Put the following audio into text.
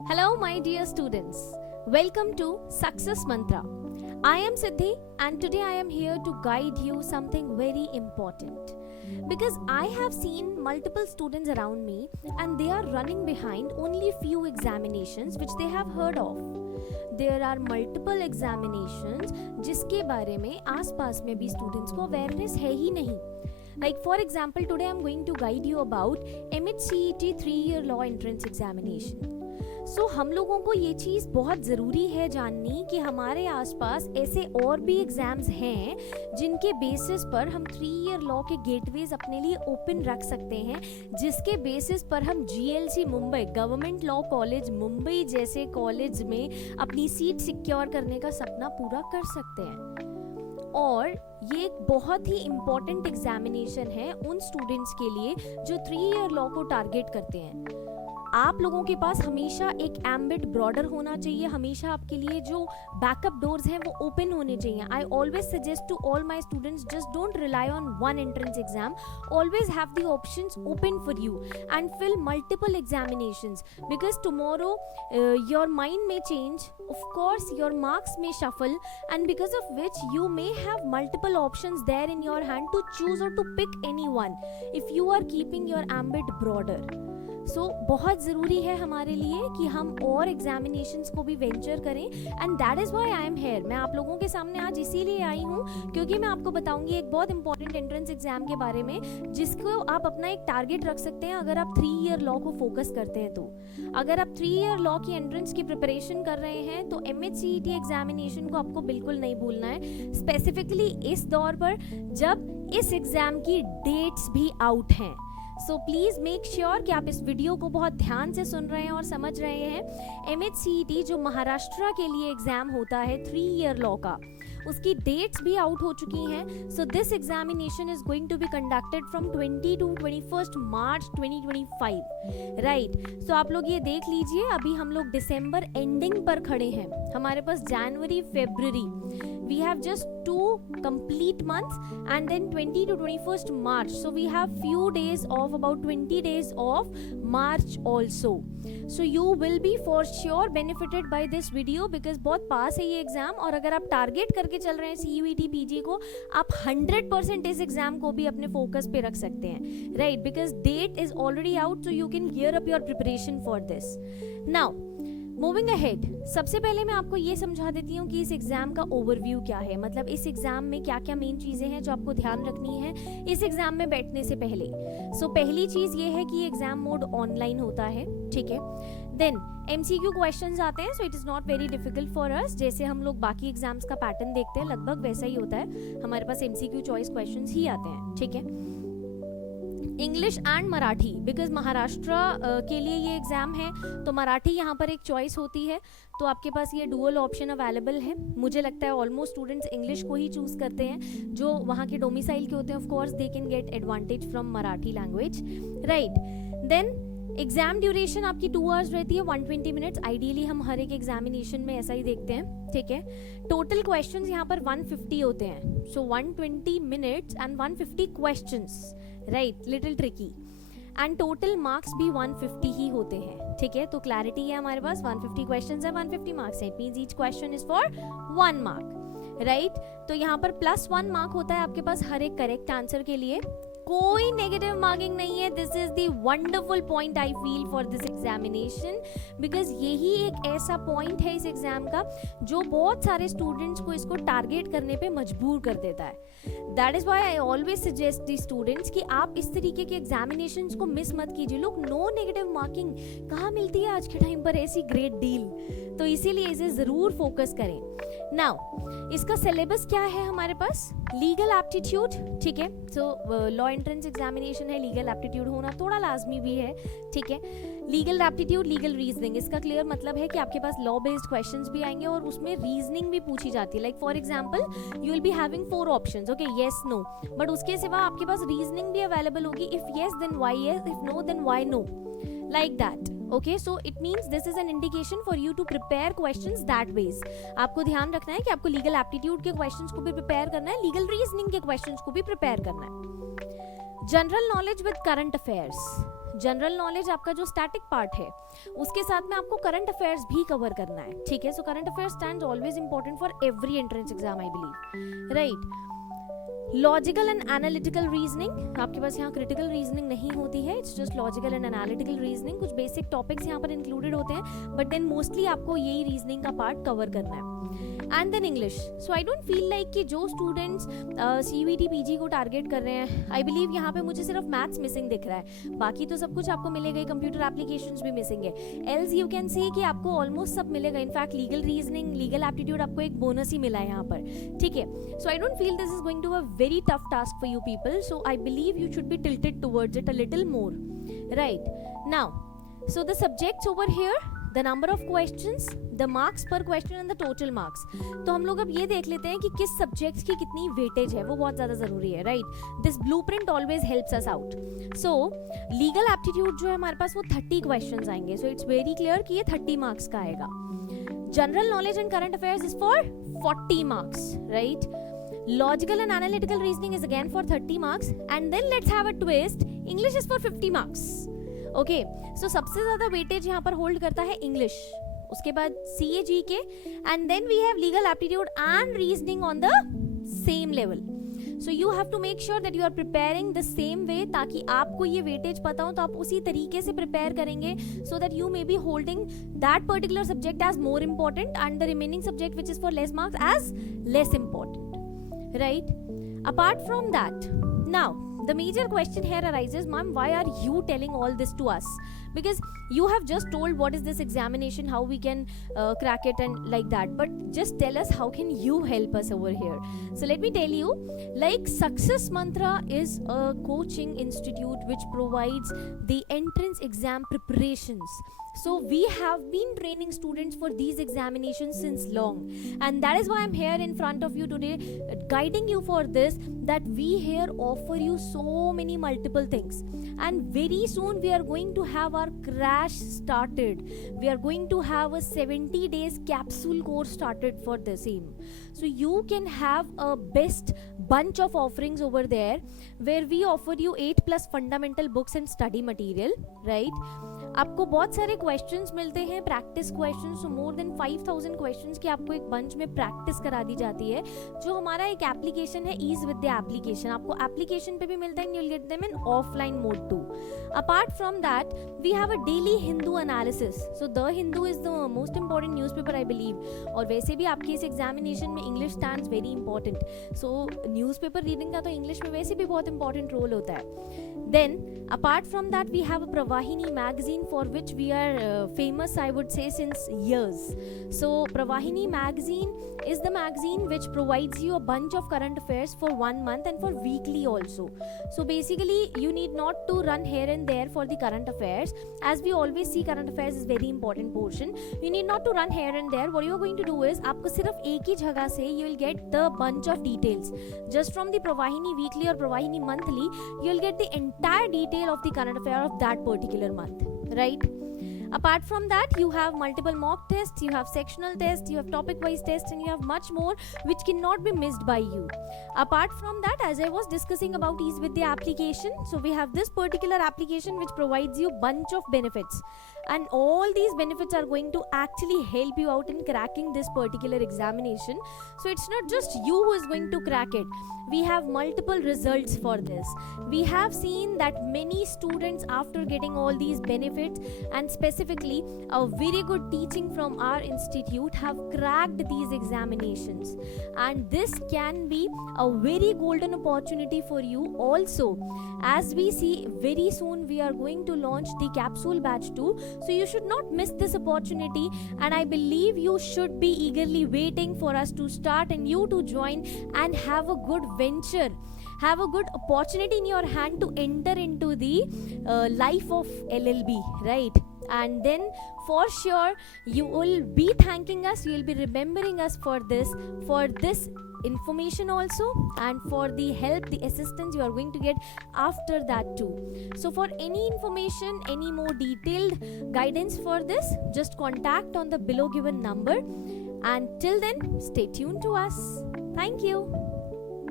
Hello, my dear students. Welcome to Success Mantra. I am Siddhi, and today I am here to guide you something very important. Because I have seen multiple students around me, and they are running behind only few examinations which they have heard of. There are multiple examinations जिसके बारे में आस-पास में भी students को awareness है ही नहीं. Like for example, today I am going to guide you about MHCET 3-year law entrance examination. So हम लोगों को ये चीज़ बहुत ज़रूरी है जाननी कि हमारे आसपास ऐसे और भी एग्ज़ाम्स हैं जिनके बेसिस पर हम 3-year लॉ के गेटवेज अपने लिए ओपन रख सकते हैं, जिसके बेसिस पर हम GLC Mumbai, government law college Mumbai जैसे कॉलेज में अपनी सीट सिक्योर करने का सपना पूरा कर सकते हैं. और ये एक बहुत ही इम्पॉर्टेंट एग्जामिनेशन है उन स्टूडेंट्स के लिए जो 3-year लॉ को टारगेट करते हैं. आप लोगों के पास हमेशा एक एम्बिट ब्रॉडर होना चाहिए, हमेशा आपके लिए जो बैकअप डोर्स हैं वो ओपन होने चाहिए. I always suggest to all my students, just don't rely on one entrance exam, always have the options open for you and fill multiple examinations, because tomorrow your mind may change, of course your marks may shuffle, and because of which you may have multiple options there in your hand to choose or to pick anyone if you are keeping your ambit broader. सो बहुत ज़रूरी है हमारे लिए कि हम और examinations को भी वेंचर करें, and that is why I am here. मैं आप लोगों के सामने आज इसीलिए आई हूँ क्योंकि मैं आपको बताऊंगी एक बहुत इंपॉर्टेंट एंट्रेंस एग्जाम के बारे में जिसको आप अपना एक टारगेट रख सकते हैं अगर आप 3-year लॉ को फोकस करते हैं. तो अगर आप 3-year लॉ की एंट्रेंस की प्रिपरेशन कर रहे हैं तो MHCET एग्जामिनेशन को आपको बिल्कुल नहीं भूलना है, स्पेसिफिकली इस दौर पर जब इस एग्ज़ाम की डेट्स भी आउट हैं. सो प्लीज़ मेक श्योर कि आप इस वीडियो को बहुत ध्यान से सुन रहे हैं और समझ रहे हैं. MHCET जो महाराष्ट्र के लिए एग्ज़ाम होता है 3-year लॉ का, उसकी डेट्स भी आउट हो चुकी हैं. So this examination is going to be conducted from 20 to 21 March 2025, right. So आप लोग ये देख लीजिए, अभी हम लोग दिसंबर एंडिंग पर खड़े हैं, हमारे पास जनवरी फरवरी, we have just 2 complete months and then 20 to 21st March, so we have few days of about 20 days of March also. So you will be for sure benefited by this video because बहुत पास है ये exam, और अगर आप target करके चल रहे हैं CUET PG को, आप 100% इस एग्जाम को भी अपने फोकस पे रख सकते हैं, right, because date is already out, so you can gear up your preparation for this. Now moving ahead, सबसे पहले मैं आपको ये समझा देती हूँ कि इस एग्ज़ाम का ओवरव्यू क्या है, मतलब इस एग्ज़ाम में क्या क्या मेन चीज़ें हैं जो आपको ध्यान रखनी है इस एग्ज़ाम में बैठने से पहले. सो पहली चीज़ ये है कि एग्ज़ाम मोड ऑनलाइन होता है, ठीक है. देन MCQ क्वेश्चंस आते हैं, so it is not very difficult for us. जैसे हम लोग बाकी एग्जाम्स का पैटर्न देखते हैं लगभग वैसा ही होता है, हमारे पास MCQ चॉइस क्वेश्चंस ही आते हैं, ठीक है. English and Marathi, because Maharashtra के लिए ये एग्ज़ाम है तो मराठी यहाँ पर एक चॉइस होती है, तो आपके पास ये डुअल ऑप्शन अवेलेबल है. मुझे लगता है ऑलमोस्ट स्टूडेंट्स इंग्लिश को ही चूज़ करते हैं जो वहाँ के डोमिसाइल के होते हैं. Of course they can get advantage from Marathi language, right. Then exam duration आपकी 2 hours रहती है, 120 minutes. आइडियली हम हर एक एग्जामिनेशन में ऐसा ही देखते हैं, ठीक है. टोटल क्वेश्चंस यहाँ पर 150 होते हैं, सो 120 minutes and 150 questions, right, little tricky. And total marks भी 150 ही होते हैं, ठीक है. तो क्लैरिटी है हमारे पास, 150 क्वेश्चंस है, 150 मार्क्स है. It means each question is for 1 mark, right. तो यहाँ पर +1 mark होता है आपके पास हर एक करेक्ट आंसर के लिए. कोई नेगेटिव मार्किंग नहीं है. This is the wonderful point I feel for this examination, because यही एक ऐसा पॉइंट है इस एग्जाम का जो बहुत सारे स्टूडेंट्स को इसको टारगेट करने पे मजबूर कर देता है. That is why I always suggest the students कि आप इस तरीके के एग्जामिनेशंस को मिस मत कीजिए. लोग नो नेगेटिव मार्किंग कहाँ मिलती है आज के टाइम पर, ऐसी ग्रेट डील, तो इसीलिए इसे ज़रूर फोकस करें. नाउ इसका सिलेबस क्या है हमारे पास, लीगल एप्टीट्यूड, ठीक है. सो लॉ एंट्रेंस एग्जामिनेशन है, लीगल एप्टीट्यूड होना थोड़ा लाजमी भी है, ठीक है. लीगल एप्टीट्यूड, लीगल रीजनिंग, इसका क्लियर मतलब है कि आपके पास लॉ बेस्ड क्वेश्चंस भी आएंगे और उसमें रीजनिंग भी पूछी जाती है. Like for example you will be having 4 options, okay, yes no, but उसके सिवा आपके पास रीजनिंग भी अवेलेबल होगी. If yes then why yes, if no then why no, like that. Okay, so it means this is an indication for you to prepare questions that ways. आपको ध्यान रखना है कि आपको लीगल एप्टीट्यूड के questions को भी प्रिपेयर करना है, लीगल रीजनिंग के क्वेश्चंस को भी प्रिपेयर करना है. General knowledge with current affairs, general knowledge आपका जो स्टैटिक पार्ट है उसके साथ में आपको करंट अफेयर्स भी कवर करना है, ठीक है। So current affairs stands always important for every entrance exam I believe, right. Logical and analytical reasoning, आपके पास यहाँ क्रिटिकल रीजनिंग नहीं होती है, it's just logical and analytical reasoning. कुछ बेसिक टॉपिक्स यहाँ पर इंक्लूडेड होते हैं, बट देन मोस्टली आपको यही रीजनिंग का पार्ट कवर करना है। And then English. So I don't feel like कि जो स्टूडेंट्स CUET PG को टारगेट कर रहे हैं, आई बिलीव यहाँ पे मुझे सिर्फ मैथ्स मिसिंग दिख रहा है, बाकी तो सब कुछ आपको मिलेगा, कंप्यूटर एप्लीकेशंस भी मिसिंग है। एल्स यू कैन सी कि आपको ऑलमोस्ट सब मिलेगा, in fact legal reasoning, legal aptitude आपको एक बोनस ही मिला है यहाँ पर, ठीक है। So I don't feel this is going to a very tough task for you people, so I believe you should be tilted towards it a little more, right. Now so the subjects over here, the number of questions, the marks per question and the total marks. तो हम लोग अब ये देख लेते हैं कि किस सब्जेक्ट्स की कितनी वेटेज है, वो बहुत ज़्यादा ज़रूरी है, right. This blueprint always helps us out. So legal aptitude जो है हमारे पास वो 30 क्वेश्चंस आएंगे, सो इट्स वेरी क्लियर कि ये 30 मार्क्स का आएगा। General knowledge and current affairs is for 40 marks, right. Logical and analytical reasoning is again for 30 marks, and then let's have a twist, English is for 50 marks. Okay, so सबसे ज़्यादा weightage यहाँ पर hold करता है English, उसके बाद CA GK, and then we have legal aptitude and reasoning on the same level. So you have to make sure that you are preparing the same way, ताकि आपको ये वेटेज पता हो तो आप उसी तरीके से प्रिपेयर करेंगे, so that you may be holding that particular subject as more important and the remaining subject which is for less marks as less important. Right? Apart from that, now the major question here arises, ma'am, why are you telling all this to us? Because you have just told what is this examination, how we can crack it and like that, but just tell us how can you help us over here. So let me tell you, like Success Mantra is a coaching institute which provides the entrance exam preparations. So we have been training students for these examinations since long, and that is why I'm here in front of you today, guiding you for this, that we here offer you so many multiple things, and very soon we are going to have our crash started. We are going to have a 70 days capsule course started for the same, so you can have a best bunch of offerings over there where we offer you 8+ fundamental books and study material, right? आपको बहुत सारे questions मिलते हैं, practice questions, सो more than 5000 questions की आपको एक bunch में practice करा दी जाती है, जो हमारा एक एप्लीकेशन है ईज विद द एप्लीकेशन। आपको एप्लीकेशन पे भी मिलता है, you will get them in offline mode too. Apart from that we have a daily Hindu analysis, so the Hindu is the most important newspaper I believe, और वैसे भी आपके इस एग्जामिनेशन में English stands very important, so newspaper reading का तो English में वैसे भी बहुत इंपॉर्टेंट रोल होता है। Then apart from that we have a Pravahini magazine for which we are famous, I would say, since years. So Pravahini magazine is the magazine which provides you a bunch of current affairs for 1 month and for weekly also. So basically you need not to run here and there for the current affairs, as we always see current affairs is very important portion. You need not to run here and there. What you are going to do is आपको सिर्फ एक ही जगह से you will get the bunch of details just from the Pravahini weekly or Pravahini monthly. You will get the entire detail of the current affair of that particular month, right? Apart from that you have multiple mock tests, you have sectional tests, you have topic wise tests, and you have much more which cannot be missed by you. Apart from that, as I was discussing about ease with the application, so we have this particular application which provides you bunch of benefits, and all these benefits are going to actually help you out in cracking this particular examination. So it's not just you who is going to crack it, we have multiple results for this. We have seen that many students, after getting all these benefits and specifically a very good teaching from our institute, have cracked these examinations, and this can be a very golden opportunity for you also. As we see, very soon we are going to launch the capsule batch too, so you should not miss this opportunity, and I believe you should be eagerly waiting for us to start and you to join and have a good venture, have a good opportunity in your hand to enter into the life of LLB, right? And then for sure you will be thanking us, you will be remembering us for this information also, and for the help, the assistance you are going to get after that too. So for any information, any more detailed guidance for this, just contact on the below given number, and till then stay tuned to us. Thank you.